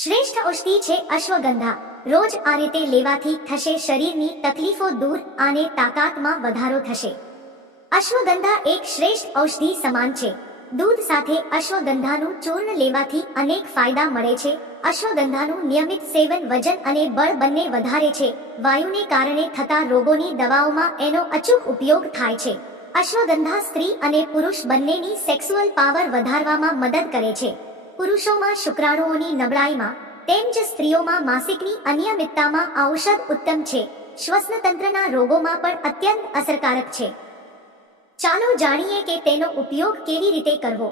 શ્રેષ્ઠ ઔષધિ છે અશ્વગંધા. રોજ આ રીતે લેવાથી થશે શરીરની તકલીફો દૂર અને તાકાતમાં વધારો થશે. અશ્વગંધા એક શ્રેષ્ઠ ઔષધિ સમાન છે. દૂધ સાથે અશ્વગંધાનું ચૂર્ણ લેવાથી અનેક ફાયદા મળે છે. અશ્વગંધાનું નિયમિત સેવન વજન અને બળ બંને વધારે છે. વાયુને કારણે થતા રોગોની દવાઓમાં એનો અચૂક ઉપયોગ થાય છે. અશ્વગંધા સ્ત્રી અને પુરુષ બંનેની સેક્સ્યુઅલ પાવર વધારવામાં મદદ કરે છે. પુરુષોમાં શુક્રાણુઓની નબળાઈમાં તેમજ સ્ત્રીઓમાં માસિકની અનિયમિતતામાં આ ઔષધ ઉત્તમ છે. શ્વસનતંત્રના રોગોમાં પણ અત્યંત અસરકારક છે. ચાલો જાણીએ કે તેનો ઉપયોગ કેવી રીતે કરવો.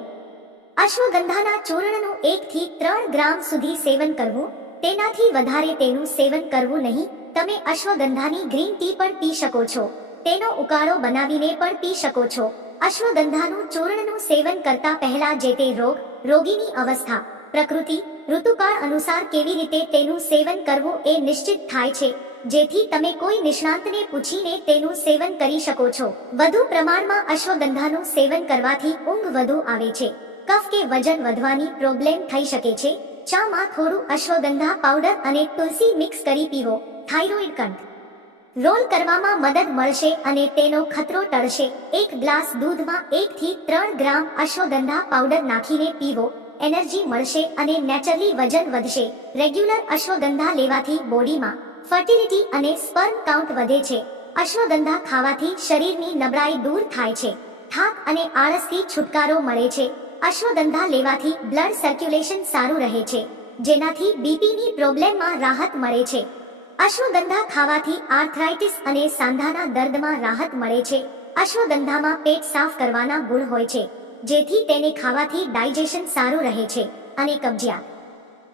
અશ્વગંધાના ચૂર્ણનું 1 થી 3 ગ્રામ સુધી સેવન કરવું. તેનાથી વધારે તેનું સેવન કરવું નહીં. તમે અશ્વગંધાની ગ્રીન ટી પણ પી શકો છો. તેનો ઉકાળો બનાવીને પણ પી શકો છો. અશ્વગંધાનું ચૂર્ણનું સેવન કરતા પહેલા જે તે રોગીની અવસ્થા, પ્રકૃતિ, ઋતુકાળ અનુસાર કેવી રીતે તેનું સેવન કરવું એ નિશ્ચિત થાય છે, જેથી તમે કોઈ નિષ્ણાંતને પૂછીને તેનું સેવન કરી શકો છો. વધુ પ્રમાણમાં અશ્વગંધાનું સેવન કરવાથી ઊંઘ વધુ આવે છે. કફ કે વજન વધવાની પ્રોબ્લેમ થઈ શકે છે. ચામાં થોડું અશ્વગંધા પાવડર અને તુલસી મિક્સ કરી પીવો. થાઇરોઇડ કંટ્રોલ કરવામાં મદદ મળશે અને તેનો ખતરો ટળશે. 1 ગ્લાસ દૂધમાં 1 થી 3 ગ્રામ અશ્વગંધા પાવડર નાખીને પીવો. એનર્જી મળશે અને નેચરલી વજન વધશે. રેગ્યુલર અશ્વગંધા લેવાથી બોડીમાં ફર્ટિલિટી અને સ્પર્મ કાઉન્ટ વધે છે. અશ્વગંધા ખાવાથી શરીરની નબળાઈ દૂર થાય છે. થાક અને આળસથી છુટકારો મળે છે. અશ્વગંધા લેવાથી બ્લડ સર્ક્યુલેશન સારું રહે છે, જેનાથી બીપીની પ્રોબ્લેમમાં રાહત મળે છે. અશ્વગંધા ખાવાથી આર્થરાઇટિસ અને સાંધાના દર્દમાં રાહત મળે છે. અશ્વગંધામાં પેટ સાફ કરવાના ગુણ હોય છે, જેથી તેને ખાવાથી ડાઇજેશન સારું રહે છે અને કબજિયાત,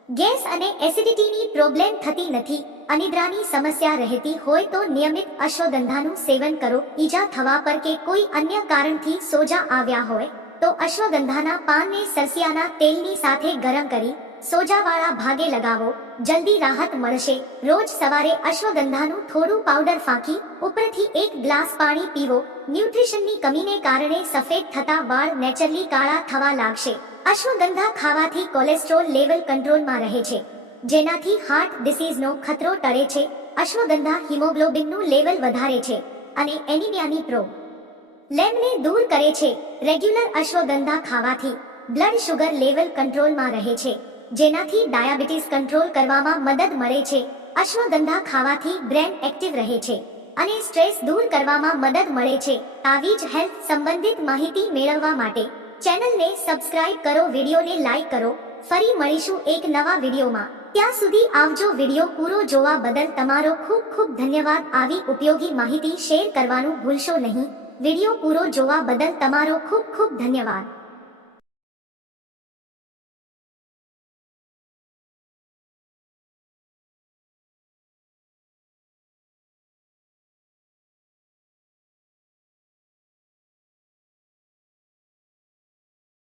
ગેસ અને એસિડિટીની પ્રોબ્લેમ થતી નથી. અનિદ્રાની સમસ્યા રહેતી હોય તો નિયમિત અશ્વગંધાનું સેવન કરો. ઈજા થવા પર કે કોઈ અન્ય કારણથી સોજા આવ્યા હોય તો અશ્વગંધાના પાનને સરસિયાના તેલની સાથે ગરમ કરી સોજાવાળા ભાગે લગાવો. જલ્દી રાહત મળશે. રોજ સવારે અશ્વગંધાનું થોડું પાવડર ફાંકી ઉપરથી 1 ગ્લાસ પાણી પીવો. ન્યુટ્રિશનની કમીને કારણે સફેદ થતા વાળ નેચરલી કાળા થવા લાગશે. અશ્વગંધા ખાવાથી કોલેસ્ટ્રોલ લેવલ કંટ્રોલમાં રહે છે, જેનાથી હાર્ટ ડિસીઝનો ખતરો ટળે છે. અશ્વગંધા હિમોગ્લોબિનનું લેવલ વધારે છે અને એનિમિયાની પ્રોબ્લેમને દૂર કરે છે. રેગ્યુલર અશ્વગંધા ખાવાથી બ્લડ શુગર લેવલ કંટ્રોલમાં રહે છે, જેનાથી ડાયાબિટીસ કંટ્રોલ કરવામાં મદદ મળે છે. અશ્વગંધા ખાવાથી બ્રેન એક્ટિવ રહે છે અને સ્ટ્રેસ દૂર કરવામાં મદદ મળે છે. આવી જ હેલ્થ સંબંધિત માહિતી મેળવવા માટે ચેનલને સબસ્ક્રાઇબ કરો, વિડીયોને લાઈક કરો. ફરી મળીશું એક નવા વિડીયોમાં. ત્યાં સુધી આવજો. વિડીયો પૂરો જોવા બદલ તમારો ખૂબ ખૂબ ધન્યવાદ. આવી ઉપયોગી માહિતી શેર કરવાનું ભૂલશો નહીં. વિડીયો પૂરો જોવા બદલ તમારો ખૂબ ખૂબ ધન્યવાદ.